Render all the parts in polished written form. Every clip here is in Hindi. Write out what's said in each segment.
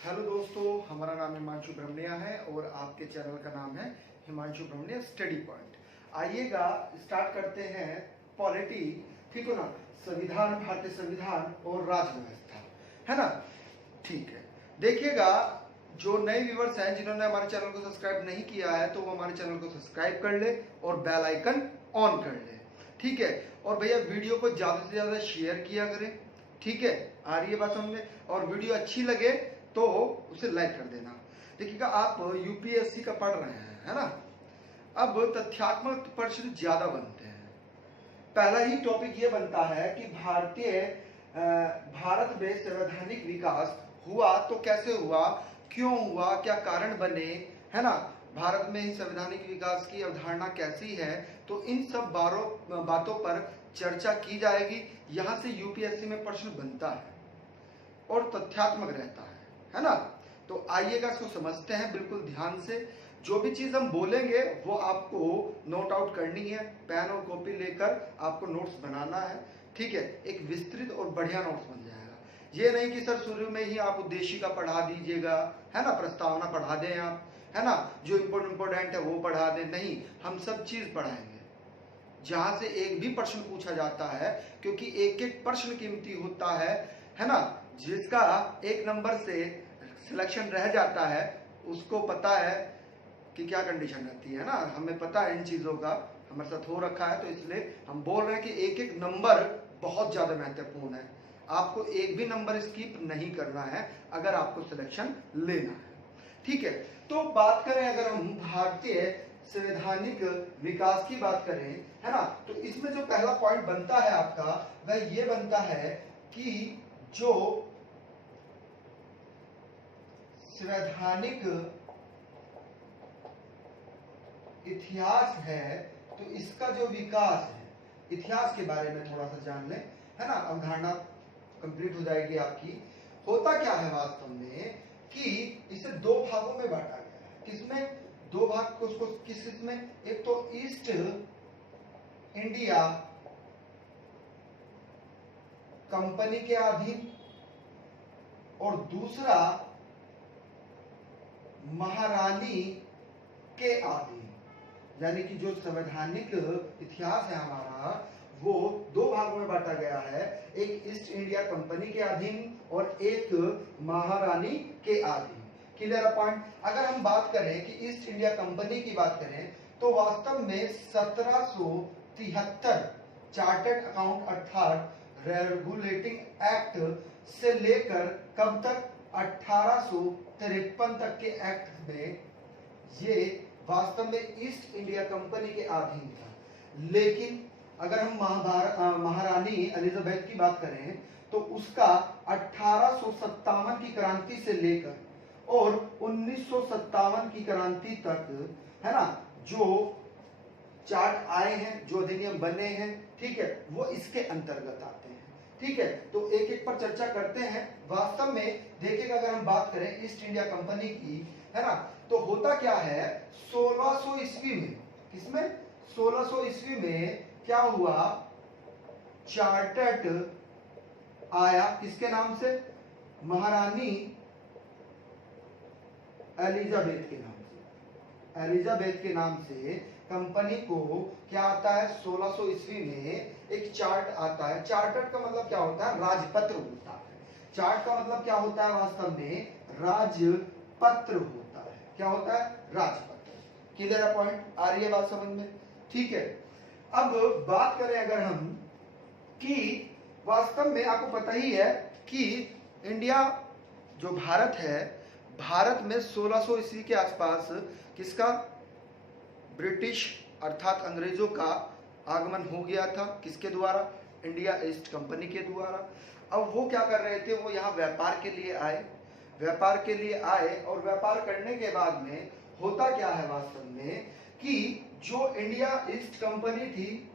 हेलो दोस्तों, हमारा नाम हिमांशु ब्रह्मण्या है और आपके चैनल का नाम है हिमांशु ब्रह्मण्या स्टडी पॉइंट। आइएगा स्टार्ट करते हैं पॉलिटी, ठीक है ना। संविधान, भारतीय संविधान और राज्य व्यवस्था, है ना। ठीक है, देखिएगा जो नए व्यूवर्स हैं जिन्होंने हमारे चैनल को सब्सक्राइब नहीं किया है तो वो हमारे चैनल को सब्सक्राइब कर ले और बेल आइकन ऑन कर ले, ठीक है। और भैया वीडियो को ज्यादा से ज्यादा शेयर किया करें, ठीक है। आ रही है बात समझ में। और वीडियो अच्छी लगे तो उसे लाइक कर देना। देखिएगा आप यूपीएससी का पढ़ रहे हैं, है ना। अब तथ्यात्मक प्रश्न ज्यादा बनते हैं। पहला ही टॉपिक ये बनता है कि भारत में संवैधानिक विकास हुआ तो कैसे हुआ, क्यों हुआ, क्या कारण बने, है ना। भारत में ही संवैधानिक विकास की अवधारणा कैसी है, तो इन सब बातों पर चर्चा की जाएगी। यहां से यूपीएससी में प्रश्न बनता है और तथ्यात्मक रहता है ना। तो आइएगा इसको समझते हैं बिल्कुल ध्यान से। जो भी चीज हम बोलेंगे वो आपको नोट आउट करनी है, पेन और कॉपी लेकर आपको नोट्स बनाना है, ठीक है। एक विस्तृत और बढ़िया नोट्स बन जाएगा। ये नहीं कि सर शुरू में ही आप उद्देशिका पढ़ा दीजिएगा, है ना, प्रस्तावना पढ़ा दें आप, है ना, जो इम्पोर्टेंट है वो पढ़ा दें। नहीं, हम सब चीज पढ़ाएंगे जहां से एक भी प्रश्न पूछा जाता है, क्योंकि एक एक प्रश्न कीमती होता है ना। जिसका एक नंबर से सिलेक्शन रह जाता है उसको पता है कि क्या कंडीशन रहती है ना। हमें पता है इन चीजों का, हमारे साथ हो रखा है, तो इसलिए हम बोल रहे हैं कि एक एक नंबर बहुत ज्यादा महत्वपूर्ण है। आपको एक भी नंबर स्किप नहीं करना है अगर आपको सिलेक्शन लेना है, ठीक है। तो बात करें अगर हम भारतीय संवैधानिक विकास की बात करें, है ना, तो इसमें जो पहला पॉइंट बनता है आपका वह ये बनता है कि जो संवैधानिक इतिहास है तो इसका जो विकास है, इतिहास के बारे में थोड़ा सा जान लें, है ना। अवधारणा कंप्लीट हो जाएगी आपकी। होता क्या है वास्तव में कि इसे दो भागों में बांटा गया है। किसमें? दो भाग को उसको किसमें? एक तो ईस्ट इंडिया कंपनी के अधीन और दूसरा महारानी के अधीन। यानी कि जो संवैधानिक इतिहास है हमारा वो दो भागों में बांटा गया है, एक ईस्ट इंडिया कंपनी के अधीन और एक महारानी के अधीन। Clear point. अगर हम बात करें कि ईस्ट इंडिया कंपनी की बात करें तो वास्तव में 1773 चार्टर्ड अकाउंट अर्थात रेगुलेटिंग एक्ट से लेकर कब तक? 1853 तक के एक्ट में ये वास्तव में ईस्ट इंडिया कंपनी के अधीन था। लेकिन अगर हम महारानी एलिजाबेथ की बात करें तो उसका 1857 की क्रांति से लेकर और 1957 की क्रांति तक, है ना, जो चार्ट आए हैं, जो अधिनियम बने हैं, ठीक है, वो इसके अंतर्गत आते हैं, ठीक है। तो एक एक पर चर्चा करते हैं। वास्तव में देखिएगा अगर हम बात करें ईस्ट इंडिया कंपनी की, है ना, तो होता क्या है 1600 ईस्वी में, किसमें? 1600 ईस्वी में क्या हुआ? चार्टर्ड आया, किसके नाम से? महारानी एलिजाबेथ के नाम से। एलिजाबेथ के नाम से कंपनी को क्या आता है? 1600 ईस्वी में एक चार्ट आता है। चार्टर्ड का मतलब क्या होता है? राजपत्र होता है। चार्ट का मतलब क्या होता है? वास्तव में राजपत्र होता है। क्या होता है? राजपत्र। Clear point? आ रही है बात समझ में? ठीक है। अब बात करें अगर हम कि वास्तव में आपको पता ही है कि इंडिया जो भारत है, भारत में 1600 ईस्वी के आसपास किसका? ब्रिटिश अर्थात अंग्रेजों का आगमन हो गया था। किसके द्वारा? इंडिया ईस्ट कंपनी के द्वारा। अब वो क्या कर रहे थे? वो यहाँ व्यापार के लिए आए, व्यापार के लिए आए और व्यापार करने के बाद में होता क्या है वास्तव में कि जो इंडिया ईस्ट कंपनी थी,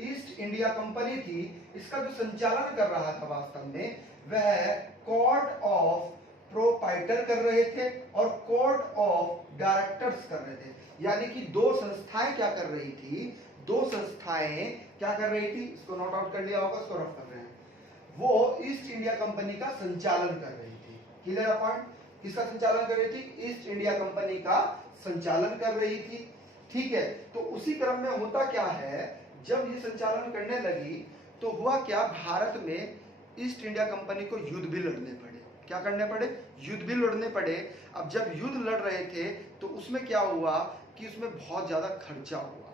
ईस्ट इंडिया कंपनी थी, इसका जो संचालन कर रहा था वास्तव में वह कोर्ट ऑफ प्रोप्राइटर कर रहे थे और कोर्ट ऑफ डायरेक्टर्स कर रहे थे। यानी कि दो संस्थाएं क्या कर रही थी? दो संस्थाएं क्या कर रही थी? इसको नोट आउट कर लिया होगा, इसको रफ कर रहे हैं। वो ईस्ट इंडिया कंपनी का संचालन कर रही थी। Clear point? किसका संचालन कर रही थी? ईस्ट इंडिया कंपनी का संचालन कर रही थी। ठीक है, तो उसी क्रम में होता क्या है, जब ये संचालन करने लगी तो हुआ क्या, भारत में ईस्ट इंडिया कंपनी को युद्ध भी लड़ने पड़े। क्या करने पड़े? युद्ध भी लड़ने पड़े। अब जब युद्ध लड़ रहे थे तो उसमें क्या हुआ कि उसमें बहुत ज्यादा खर्चा हुआ,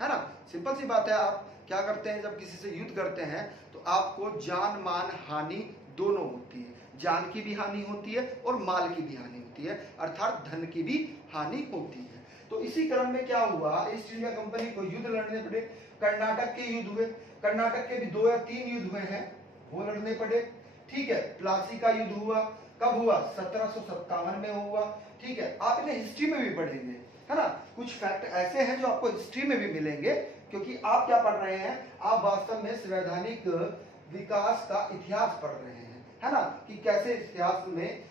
है ना। सिंपल सी बात है, आप क्या करते हैं जब किसी से युद्ध करते हैं तो आपको जान मान हानि दोनों होती है। जान की भी हानि होती है और माल की भी हानि होती है, अर्थात धन की भी हानि होती है। तो इसी क्रम में क्या हुआ, ईस्ट इंडिया कंपनी को युद्ध लड़ने पड़े। कर्नाटक के युद्ध हुए, कर्नाटक के भी 2 या 3 युद्ध हुए हैं, वो लड़ने पड़े। ठीक है, प्लासी का युद्ध हुआ, कब हुआ? 1757 में हुआ। ठीक है, आप इन्हें हिस्ट्री में भी पढ़ेंगे, है ना। कुछ फैक्ट ऐसे हैं जो आपको हिस्ट्री में भी मिलेंगे, क्योंकि आप क्या पढ़ रहे हैं, आप वास्तव में संवैधानिक विकास का इतिहास पढ़ रहे हैं, है ना, कि कैसे इतिहास में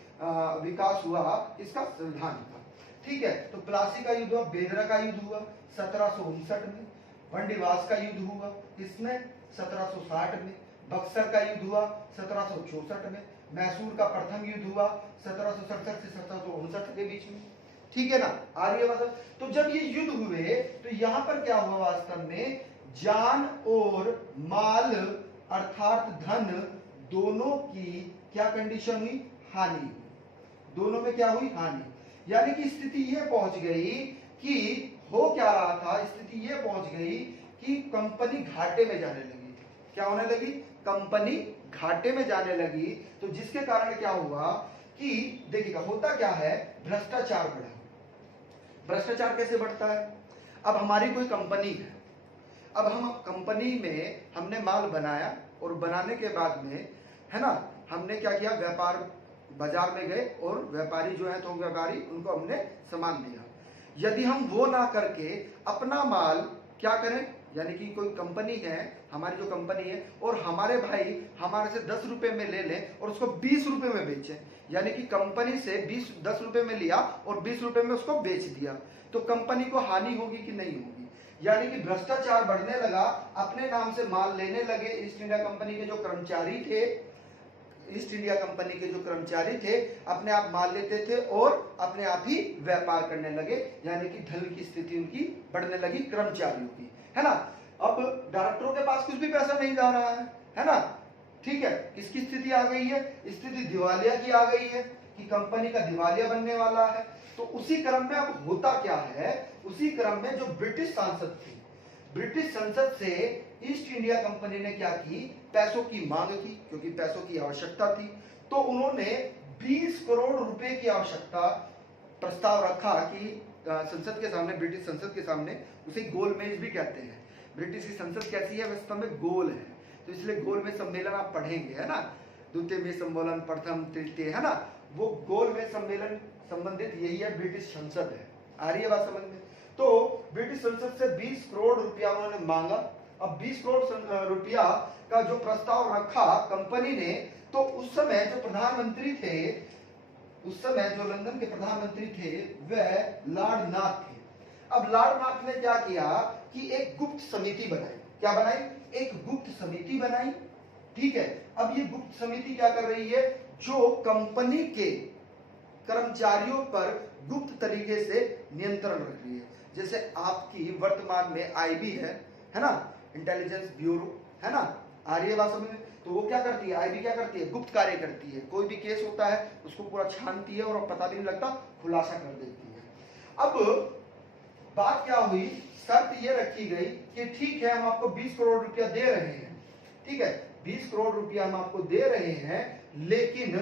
विकास हुआ इसका, संविधान का। ठीक है, तो प्लासी का युद्ध हुआ, बेदरा का युद्ध हुआ 1759 में, वनडिवास का युद्ध हुआ इसमें 1760 में, बक्सर का युद्ध हुआ 1764 में, मैसूर का प्रथम युद्ध हुआ 1767 से 1759 के बीच में। ठीक है ना, आ रही है बात। तो जब ये युद्ध हुए तो यहां पर क्या हुआ, वास्तव में जान और माल अर्थात धन दोनों की क्या कंडीशन हुई? हानि। दोनों में क्या हुई? हानि। यानी कि स्थिति यह पहुंच गई कि हो क्या रहा था, स्थिति यह पहुंच गई कि कंपनी घाटे में जाने लगी। क्या होने लगी? कंपनी घाटे में जाने लगी। तो जिसके कारण क्या हुआ कि देखिएगा, होता क्या है, भ्रष्टाचार बढ़ा। भ्रष्टाचार कैसे बढ़ता है? अब हमारी कोई कंपनी है, अब हम कंपनी में हमने माल बनाया और बनाने के बाद में, है ना, हमने क्या किया, व्यापार बाजार में गए और व्यापारी जो है, तो व्यापारी, उनको हमने सामान दिया। यदि हम वो ना करके अपना माल क्या करें, यानी कि कोई कंपनी है, हमारी जो कंपनी है, और हमारे भाई हमारे से 10 रुपए में ले लें और उसको 20 रुपए में बेचें, यानी कि कंपनी से 10 रुपए में लिया और 20 रुपए में उसको बेच दिया, तो कंपनी को हानि होगी कि नहीं होगी? यानी कि भ्रष्टाचार बढ़ने लगा, अपने नाम से माल लेने लगे। ईस्ट इंडिया कंपनी के जो कर्मचारी थे, ईस्ट इंडिया कंपनी के जो कर्मचारी थे, अपने आप माल लेते थे और अपने आप ही व्यापार करने लगे, यानी कि धन की स्थिति उनकी बढ़ने लगी, कर्मचारियों की, है ना। अब डायरेक्टरों के पास कुछ भी पैसा नहीं जा रहा है ना। ठीक है, किसकी स्थिति आ गई है? स्थिति दिवालिया की आ गई है कि कंपनी का दिवालिया बनने वाला है। तो उसी क्रम में अब होता क्या है, उसी क्रम में जो ब्रिटिश सांसद थी, ब्रिटिश संसद से ईस्ट इंडिया कंपनी ने क्या की, पैसों की मांग की, क्योंकि पैसों की आवश्यकता थी। तो उन्होंने 20 करोड़ रुपए की आवश्यकता प्रस्ताव रखा कि संसद के सामने, ब्रिटिश संसद के सामने, उसे गोलमेज भी कहते हैं। ब्रिटिश की संसद कैसी है? वास्तव में गोल है, तो इसलिए गोल में सम्मेलन आप पढ़ेंगे, है ना, द्वितीय में सम्मेलन, प्रथम, तृतीय, है ना, वो गोल में सम्मेलन संबंधित यही है, ब्रिटिश संसद है। आ रही है बात समझ में? तो ब्रिटिश संसद से 20 करोड़ रुपया उन्होंने मांगा। अब 20 करोड़ रुपया का जो प्रस्ताव रखा कंपनी ने, तो उस समय जो प्रधानमंत्री थे, उस समय जो लंदन के प्रधानमंत्री थे, वह लॉर्ड नाथ थे। अब लॉर्ड नाथ ने क्या किया कि एक गुप्त समिति बनाई। क्या बनाई? एक गुप्त समिति बनाई। ठीक है, अब ये गुप्त समिति क्या कर रही है, जो कंपनी के कर्मचारियों पर गुप्त तरीके से नियंत्रण रख रही है। जैसे आपकी वर्तमान में आईबी है ना, इंटेलिजेंस ब्यूरो, है ना, आ रही है बात समझ में? तो वो क्या करती है, आईबी क्या करती है, गुप्त कार्य करती है। कोई भी केस होता है उसको पूरा छानती है और पता भी नहीं लगता, खुलासा कर देती है। अब बात क्या हुई, शर्त ये रखी गई कि ठीक है, हम आपको 20 करोड़ रुपया दे रहे हैं, ठीक है, 20 करोड़ रुपया हम आपको दे रहे हैं, लेकिन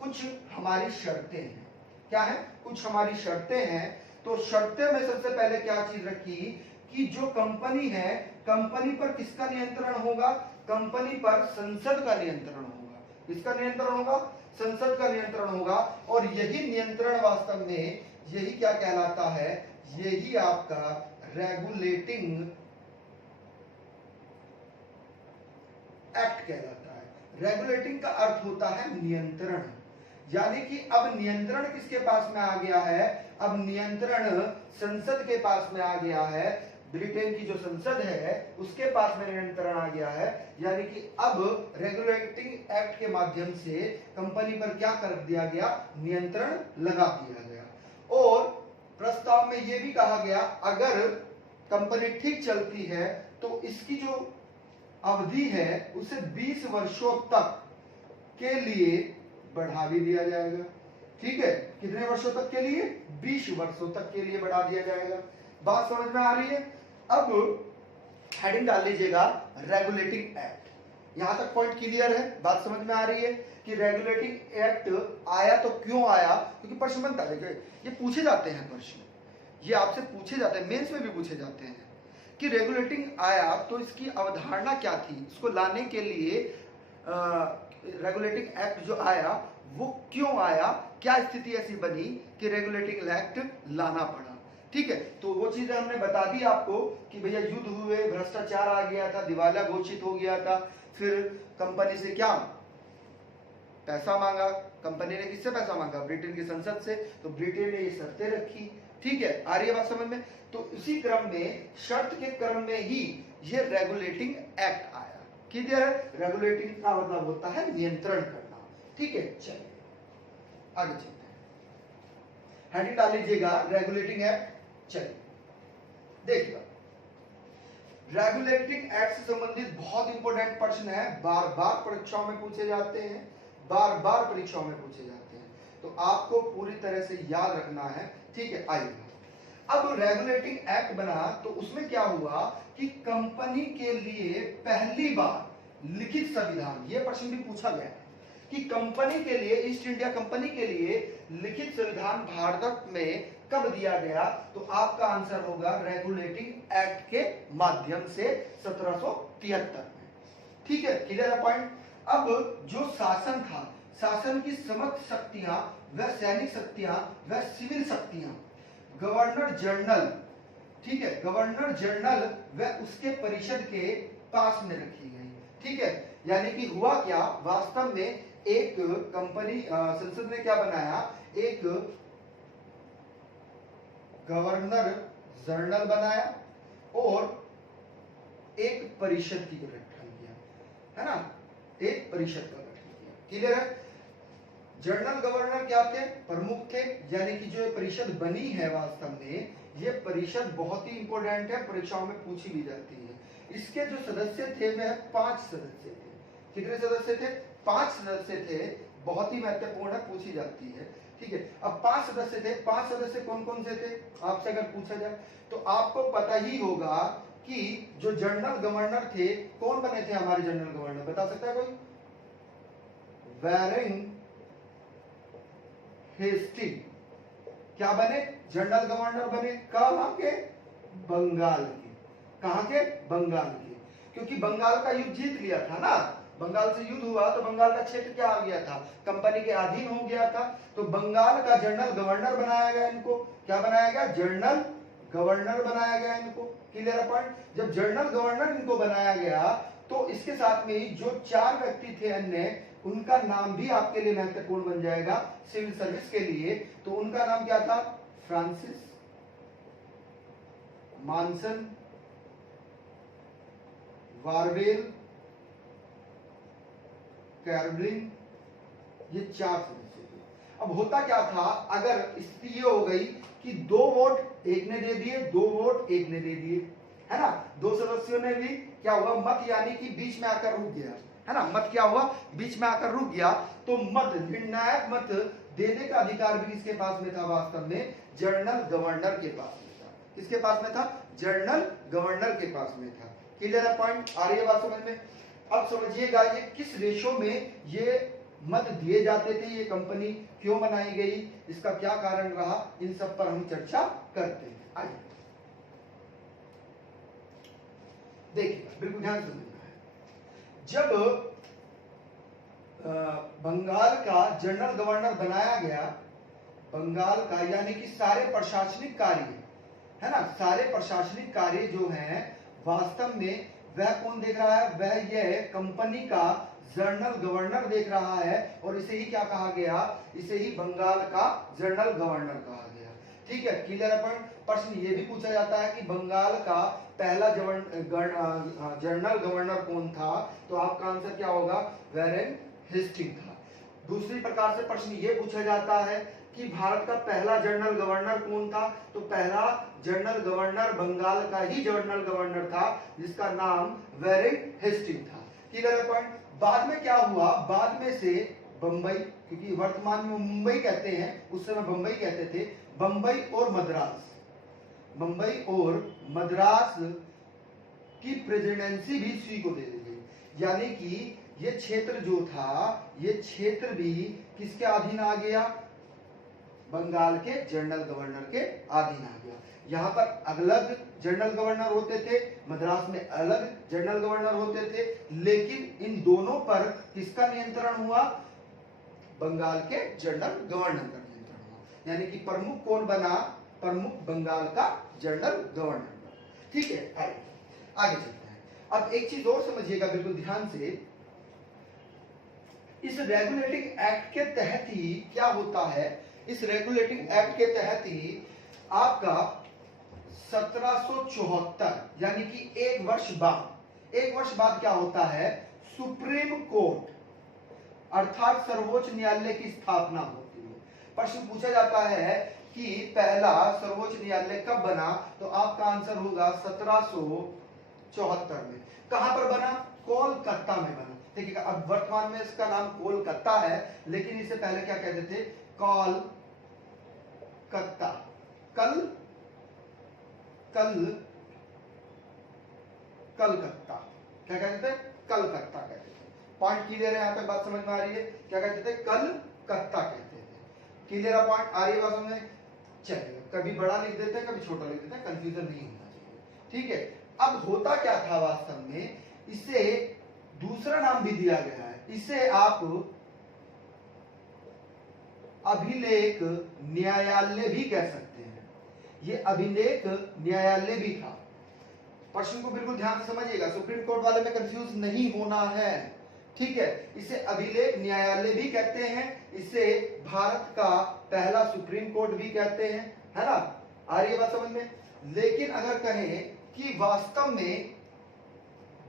कुछ हमारी शर्तें हैं। क्या है? कुछ हमारी शर्तें हैं। तो शर्तें में सबसे पहले क्या चीज रखी कि जो कंपनी है, कंपनी पर किसका नियंत्रण होगा, कंपनी पर संसद का नियंत्रण होगा। किसका नियंत्रण होगा? संसद का नियंत्रण होगा। और यही नियंत्रण वास्तव में यही क्या कहलाता है, यही आपका रेगुलेटिंग एक्ट कहलाता है। रेगुलेटिंग का अर्थ होता है नियंत्रण, यानी कि अब नियंत्रण किसके पास में आ गया है, अब नियंत्रण संसद के पास में आ गया है। ब्रिटेन की जो संसद है उसके पास में नियंत्रण आ गया है, यानी कि अब रेगुलेटिंग एक्ट के माध्यम से कंपनी पर क्या कर दिया गया, नियंत्रण लगा दिया गया। और प्रस्ताव में यह भी कहा गया अगर कंपनी ठीक चलती है तो इसकी जो अवधि है उसे 20 वर्षों तक के लिए बढ़ा भी दिया जाएगा। ठीक है, कितने वर्षों तक के लिए, 20 वर्षों तक के लिए बढ़ा दिया जाएगा। बात समझ में आ रही है। अब हेडिंग डाल लीजिएगा रेगुलेटिंग एक्ट। यहां तक पॉइंट क्लियर है, बात समझ में आ रही है कि रेगुलेटिंग एक्ट आया तो क्यों आया, क्योंकि प्रश्न बनता है, ये पूछे जाते हैं प्रश्न, ये आपसे पूछे जाते हैं, मेंस में भी पूछे जाते हैं कि रेगुलेटिंग आया तो इसकी अवधारणा क्या थी, इसको लाने के लिए रेगुलेटिंग एक्ट जो आया वो क्यों आया, क्या स्थिति ऐसी बनी कि रेगुलेटिंग एक्ट लाना पड़ा। ठीक है, तो वो चीजें हमने बता दी आपको कि भैया युद्ध हुए, भ्रष्टाचार आ गया था, दिवालिया घोषित हो गया था, फिर कंपनी से क्या पैसा मांगा, कंपनी ने किससे पैसा मांगा, ब्रिटेन की संसद से, तो ब्रिटेन ने ये शर्तें रखी। ठीक है, आ रही है बात समझ में। तो इसी क्रम में, शर्त के क्रम में ही ये रेगुलेटिंग एक्ट आया। क्लियर है, रेगुलेटिंग का मतलब होता है नियंत्रण करना। ठीक है, चलिए आगे चलते हैं, हेडिंग डाल लीजिएगा रेगुलेटिंग एक्ट। चलिए देखिए, रेगुलेटिंग एक्ट से संबंधित बहुत इंपॉर्टेंट प्रश्न है, बार बार परीक्षाओं में पूछे जाते हैं, बार बार परीक्षाओं में पूछे जाते हैं, तो आपको पूरी तरह से याद रखना है। ठीक है, आइए अब रेगुलेटिंग एक्ट बना तो उसमें क्या हुआ कि कंपनी के लिए पहली बार लिखित संविधान, यह प्रश्न भी पूछा गया है कि कंपनी के लिए, ईस्ट इंडिया कंपनी के लिए लिखित संविधान भारत में कब दिया गया, तो आपका आंसर होगा रेगुलेटिंग एक्ट के माध्यम से 1773 में। ठीक है, क्लियर है पॉइंट। अब जो शासन था, शासन की समस्त शक्तियां, वह सैनिक शक्तियां, वह सिविल शक्तियां, गवर्नर जनरल, ठीक है, गवर्नर जनरल वह उसके परिषद के पास में रखी गई। ठीक है, यानी कि हुआ क्या, वास्तव में एक कंपनी, संसद ने क्या बनाया, एक गवर्नर जनरल बनाया और एक परिषद की गठन किया, है ना, एक परिषद का गठन किया। क्लियर है, जनरल गवर्नर क्या थे, प्रमुख थे, यानी कि जो परिषद बनी है वास्तव में ये परिषद बहुत ही इंपॉर्टेंट है, परीक्षाओं में पूछी भी जाती है। इसके जो सदस्य थे वह 5 सदस्य थे। कितने सदस्य थे, 5 सदस्य थे, बहुत ही महत्वपूर्ण है, पूछी जाती है। ठीक है, अब 5 सदस्य थे, 5 सदस्य कौन कौन से थे, आपसे अगर पूछा जाए तो आपको पता ही होगा कि जो जनरल गवर्नर थे, कौन बने थे हमारे जनरल गवर्नर, बता सकता है कोई, वैरिंग हेस्टिंग क्या बने, जनरल गवर्नर बने, कहां के, बंगाल के, कहां के, बंगाल के, क्योंकि बंगाल का युद्ध जीत लिया था ना, बंगाल से युद्ध हुआ तो बंगाल का क्षेत्र क्या आ गया था, कंपनी के अधीन हो गया था, तो बंगाल का जनरल गवर्नर बनाया गया इनको, क्या बनाया गया, जनरल गवर्नर बनाया गया इनको। क्लियर पॉइंट, जब जनरल गवर्नर इनको बनाया गया तो इसके साथ में ही जो 4 व्यक्ति थे अन्य, उनका नाम भी आपके लिए महत्वपूर्ण बन जाएगा सिविल सर्विस के लिए, तो उनका नाम क्या था, फ्रांसिस मानसन, वारवेल, कैरब्लिन, ये 4 सदस्य थे। अब होता क्या था, अगर स्थिति ये हो गई कि 2 वोट एक ने दे दिए, 2 वोट एक ने दे दिए, है ना, 2 सदस्यों ने भी क्या हुआ, मत यानी कि बीच में आकर रुक गया, है ना, मत क्या हुआ, बीच में आकर रुक गया, तो मत, निर्णायक मत देने का अधिकार भी किसके पास में था, वास्तव में जनरल गवर्नर के पास में था। किसके पास में था, जनरल गवर्नर के पास में था। क्लियर है पॉइंट, आ रही है बात समझ में। अब समझिएगा ये किस रेशो में ये मत दिए जाते थे, ये कंपनी क्यों बनाई गई, इसका क्या कारण रहा, इन सब पर हम चर्चा करते हैं। आइए देखिए, बिल्कुल ध्यान से समझना है। जब बंगाल का जनरल गवर्नर बनाया गया, बंगाल का यानी कि सारे प्रशासनिक कार्य, है ना, सारे प्रशासनिक कार्य जो हैं वास्तव में वह कौन देख रहा है, वह यह कंपनी का जनरल गवर्नर देख रहा है, और इसे ही क्या कहा गया, इसे ही बंगाल का जनरल गवर्नर कहा गया। ठीक है, क्लियर अपन। प्रश्न ये भी पूछा जाता है कि बंगाल का पहला जनरल गवर्नर कौन था, तो आपका आंसर क्या होगा, वैरेन हेस्टिंग था। दूसरी प्रकार से प्रश्न ये पूछा जाता है कि भारत का पहला जनरल गवर्नर कौन था, तो पहला जनरल गवर्नर बंगाल का ही जनरल गवर्नर था जिसका नाम वैरेन हेस्टिंग था। क्लियर है पॉइंट। बाद में क्या हुआ, बाद में से बंबई, क्योंकि वर्तमान में मुंबई कहते हैं, उस समय बंबई कहते थे, बंबई और मद्रास की प्रेसिडेंसी भी सी को दे दी गई, यानी कि ये क्षेत्र जो था, ये क्षेत्र भी किसके अधीन आ गया, बंगाल के जनरल गवर्नर के अधीन आ गया। यहाँ पर अलग जनरल गवर्नर होते थे, मद्रास में अलग जनरल गवर्नर होते थे, लेकिन इन दोनों पर किसका नियंत्रण हुआ, बंगाल के जनरल गवर्नर का नियंत्रण हुआ। यानी कि प्रमुख कौन बना, प्रमुख बंगाल का जनरल गवर्नर। ठीक है, आगे चलते हैं। अब एक चीज और समझिएगा बिल्कुल ध्यान से, इस रेगुलेटिंग एक्ट के तहत ही क्या होता है, इस रेगुलेटिंग एक्ट के तहत ही आपका 1774 यानी कि एक वर्ष बाद क्या होता है, सुप्रीम कोर्ट अर्थात सर्वोच्च न्यायालय की स्थापना होती है। प्रश्न पूछा जाता है कि पहला सर्वोच्च न्यायालय कब बना, तो आपका आंसर होगा 1774 में। कहां पर बना, कोलकाता में बना। देखिएगा, अब वर्तमान में इसका नाम कोलकाता है, लेकिन इससे पहले क्या कहते थे, कलकत्ता, कलकत्ता क्या कहते थे, कलकत्ता कहते थे। पॉइंट क्लियर है, यहां तक बात समझ में आ रही है, क्या कहते थे, कलकत्ता कहते थे। क्लियर है, पॉइंट आ रही है बात समझ में। चलिए, कभी बड़ा लिख देते हैं, कभी छोटा लिख देते हैं, कंफ्यूजन नहीं होना चाहिए। ठीक है, अब होता क्या था वास्तव में, इसे दूसरा नाम भी दिया गया है, इसे आप अभिलेख न्यायालय भी कह सकते हैं। ये अभिलेख न्यायालय भी था। प्रश्न को बिल्कुल ध्यान से समझिएगा, सुप्रीम कोर्ट वाले में कंफ्यूज नहीं होना है। ठीक है, इसे अभिलेख न्यायालय भी कहते हैं, इसे भारत का पहला सुप्रीम कोर्ट भी कहते हैं, है ना। आ रही है बात समझ में। लेकिन अगर कहें कि वास्तव में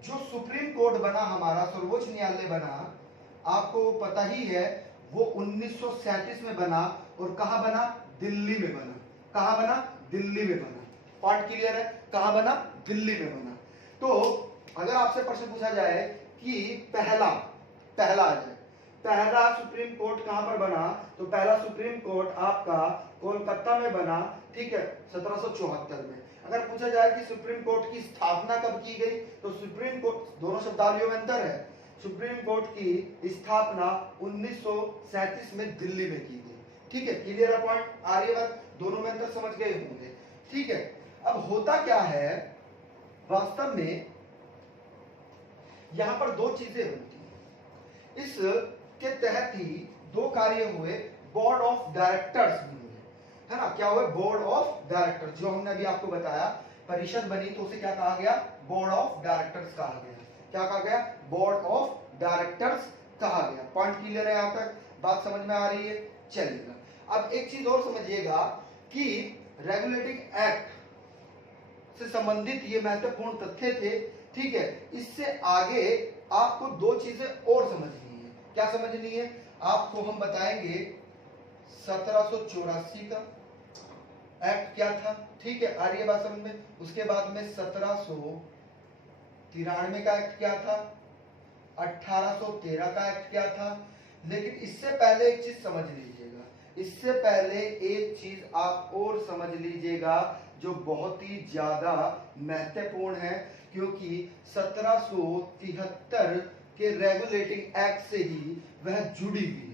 जो सुप्रीम कोर्ट बना, हमारा सर्वोच्च न्यायालय बना, आपको पता ही है, वो 1937 में बना, और कहां बना, दिल्ली में बना। कहां बना, दिल्ली में बना। पॉइंट क्लियर है, कहां बना, दिल्ली में बना। तो अगर आपसे प्रश्न पूछा जाए कि पहला आ जाए, पहला सुप्रीम कोर्ट कहां पर बना, तो पहला सुप्रीम कोर्ट आपका कोलकाता में बना। ठीक है, 1774 में। अगर पूछा जाए कि सुप्रीम कोर्ट की स्थापना कब की गई, तो सुप्रीम कोर्ट, दोनों शब्दावलियों में अंतर है, सुप्रीम कोर्ट की स्थापना 1937 में दिल्ली में की गई। ठीक है, क्लियर है पॉइंट, आ रही है बात, दोनों में अंतर समझ गए होंगे। ठीक है, अब होता क्या है, वास्तव में यहां पर दो चीजें होती हैं। इस के तहत ही दो कार्य हुए, बोर्ड ऑफ डायरेक्टर्स भी हुए, है ना। क्या हुए, बोर्ड ऑफ डायरेक्टर्स, जो हमने अभी आपको बताया, परिषद बनी तो उसे क्या कहा गया, बोर्ड ऑफ डायरेक्टर्स कहा गया। क्या कहा गया, बोर्ड ऑफ डायरेक्टर्स कहा गया। पॉइंट क्लियर है, यहां तक बात समझ में आ रही है। चलिएगा, अब एक चीज और समझिएगा कि रेगुलेटिंग एक्ट से संबंधित ये महत्वपूर्ण तथ्य थे। ठीक है, इससे आगे आपको दो चीजें और समझनी है। क्या समझनी है, आपको हम बताएंगे 1784 का एक्ट क्या था। ठीक है, आ रही है बात समझ में। उसके बाद में 1793 का एक्ट क्या था, 1813 का एक्ट क्या था। लेकिन इससे पहले एक चीज समझ लीजिएगा, इससे पहले एक चीज आप और समझ लीजिएगा जो बहुत ही ज्यादा महत्वपूर्ण है, क्योंकि 1773 के रेगुलेटिंग एक्ट से ही वह जुड़ी हुई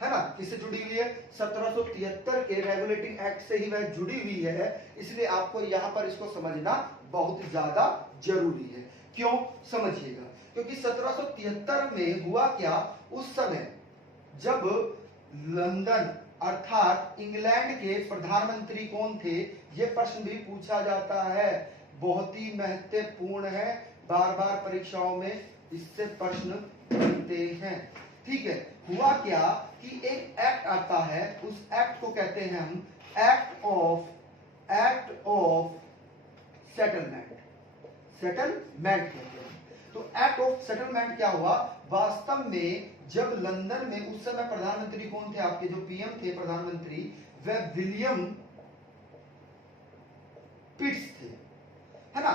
है ना। किससे जुड़ी हुई है, 1773 के रेगुलेटिंग एक्ट से ही वह जुड़ी हुई है। इसलिए आपको यहां पर इसको समझना बहुत ज्यादा जरूरी है। क्यों, समझिएगा, क्योंकि 1773 में हुआ क्या, उस समय जब लंदन अर्थात इंग्लैंड के प्रधानमंत्री कौन थे, यह प्रश्न भी पूछा जाता है, बहुत ही महत्वपूर्ण है, बार बार परीक्षाओं में इससे प्रश्न बनते हैं। ठीक है, हुआ क्या कि एक एक्ट आता है, उस एक्ट को कहते हैं हम एक्ट ऑफ सेटलमेंट, सेटलमेंट कहते हैं। तो एक्ट ऑफ सेटलमेंट क्या हुआ, वास्तव में जब लंदन में उस समय प्रधानमंत्री कौन थे, आपके जो पीएम थे प्रधानमंत्री, वह विलियम पिट्स थे, है ना।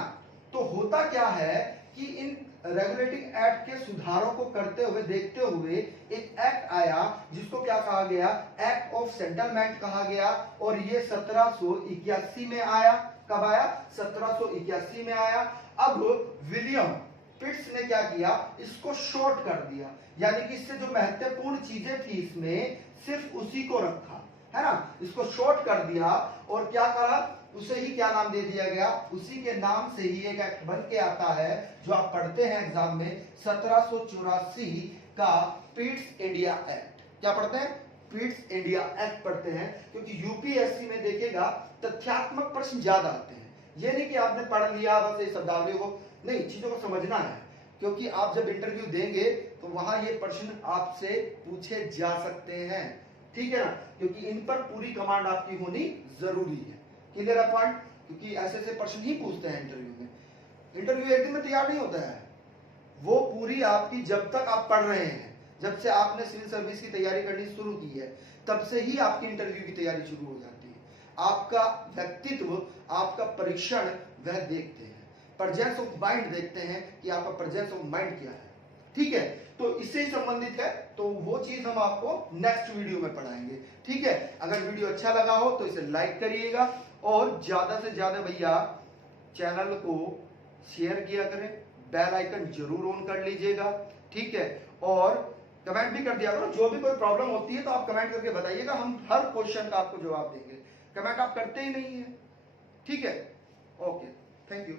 तो होता क्या है कि इन रेगुलेटिंग एक्ट के सुधारों को करते हुए देखते हुए एक एक्ट आया जिसको क्या कहा गया, एक्ट ऑफ सेटलमेंट कहा गया, और ये 1781 में आया। कब आया, 1781 में आया। अब विलियम पिट्स ने क्या किया, इसको शॉर्ट कर दिया, यानी कि इससे जो महत्वपूर्ण चीजें थी इसमें सिर्फ उसी को रखा, है ना, इसको शॉर्ट कर दिया। और क्या करा, उसे ही क्या नाम दे दिया गया, उसी के नाम से ही एक एक्ट बन के आता है जो आप पढ़ते हैं एग्जाम में, 1784 का पिट्स इंडिया एक्ट। क्या पढ़ते हैं, पिट्स इंडिया एक्ट पढ़ते हैं, क्योंकि यूपीएससी में देखेगा तथ्यात्मक प्रश्न ज्यादा आते हैं। ये नहीं कि आपने पढ़ लिया बस ये शब्दावली को, नहीं, चीजों को समझना है, क्योंकि आप जब इंटरव्यू देंगे तो वहां ये प्रश्न आपसे पूछे जा सकते हैं, ठीक है ना, क्योंकि इन पर पूरी कमांड आपकी होनी जरूरी है। क्लियर है पॉइंट, क्योंकि ऐसे ऐसे प्रश्न ही पूछते हैं इंटरव्यू में। इंटरव्यू एक दिन में तैयार नहीं होता है, वो पूरी आपकी जब तक आप पढ़ रहे हैं, जब से आपने सिविल सर्विस की तैयारी करनी शुरू की है तब से ही आपकी इंटरव्यू की तैयारी शुरू हो जाती है। आपका व्यक्तित्व, आपका परीक्षण वह देखते हैं, प्रेजेंस ऑफ माइंड देखते हैं कि आपका प्रेजेंस ऑफ माइंड क्या है, ठीक है। तो इससे ही संबंधित है, तो वो चीज हम आपको नेक्स्ट वीडियो में पढ़ाएंगे, ठीक है। अगर वीडियो अच्छा लगा हो तो इसे लाइक करिएगा, और ज्यादा से ज्यादा भैया चैनल को शेयर किया करें, बेल आइकन जरूर ऑन कर लीजिएगा, ठीक है। और कमेंट भी कर दिया करो, जो भी कोई प्रॉब्लम होती है तो आप कमेंट करके बताइएगा, हम हर क्वेश्चन का आपको जवाब देंगे। कमेंट आप करते ही नहीं है, ठीक है। Okay, thank you.